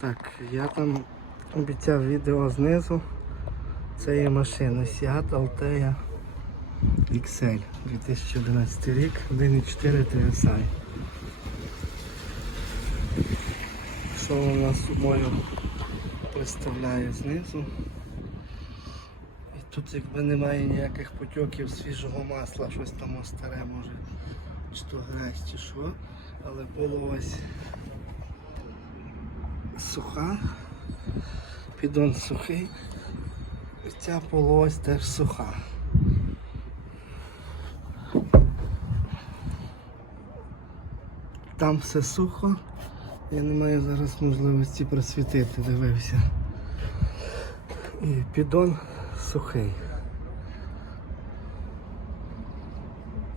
Так, я там обіцяв відео знизу. Це є машина Seat Altea XL 2011 рік, 1.4 TSI. Що вона собою представляє знизу? І тут якби немає ніяких потьоків свіжого масла, щось там старе може, чи то грязь, чи що. Але було ось суха, піддон сухий, і ця полось теж суха. Там все сухо, я не маю зараз можливості просвітити, дивився. І піддон сухий.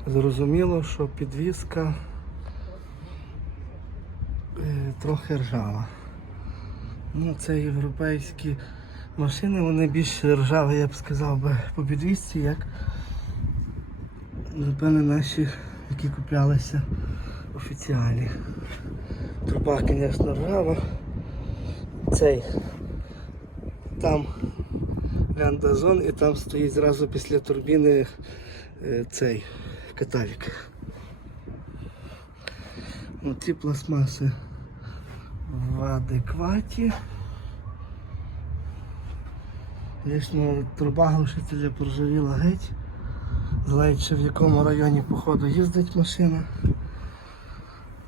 Зрозуміло, що підвіска е, трохи ржава. Ну, це європейські машини, вони більш ржаві, я б сказав би, по підвісці, як напевне наші, які куплялися офіціалі. Труба, звісно, ржава. Цей там ляндазон і там стоїть зразу після турбіни е, цей каталік. Ну, ці пластмаси в адекваті. Звісно, труба глушителя проживіла геть. Знаючи в якому районі походу їздить машина.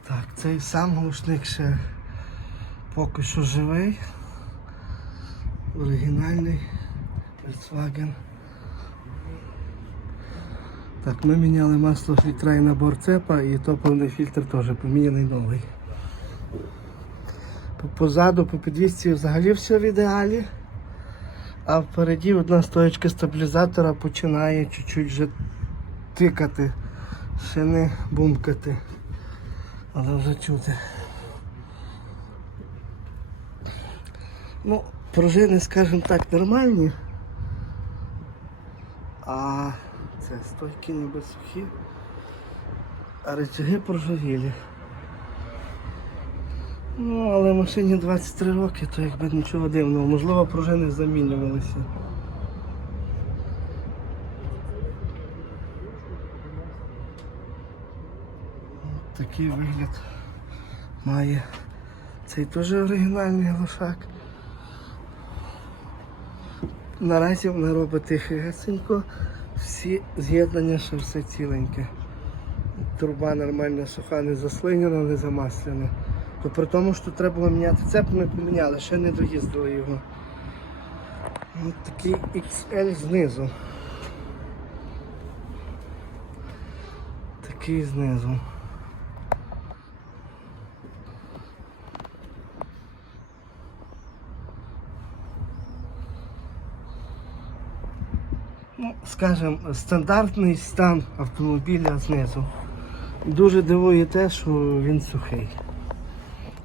Так, цей сам глушник ще поки що живий. Оригінальний Volkswagen. Так, ми міняли масло фільтра і набор цепа і топливний фільтр теж поміняний новий. По- Позаду, по підвісці взагалі все в ідеалі. А впереді одна стоечка стабілізатора починає чуть-чуть вже тикати, не бумкати. Але вже чути. Ну, пружини, скажімо так, нормальні. А це стойки ніби сухі, а речаги проживілі. Ну, але машині 23 роки, то якби нічого дивного. Можливо, пружини замінювалися. Такий вигляд має цей теж оригінальний глушак. Наразі вона робить тихесенько, всі з'єднання, що все ціленьке. Труба нормальна, суха, не заслинена, не замасляна. То при тому, що треба було міняти цеп, ми поміняли, ще не доїздили його. Ось такий XL знизу. Такий знизу. Ну, скажімо, стандартний стан автомобіля знизу. Дуже дивує те, що він сухий.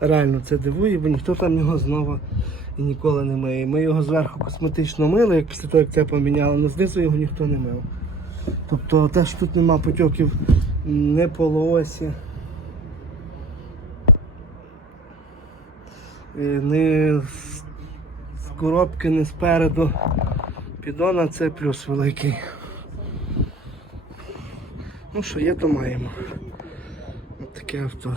Реально це дивує, бо ніхто там його знову і ніколи не миє. Ми його зверху косметично мили, як після того, як це поміняли, але знизу його ніхто не мив. Тобто те, що тут нема потьоків не по лосі, е, не з коробки, не спереду. Підона це плюс великий. Ну що є, то маємо. Ось таке авто.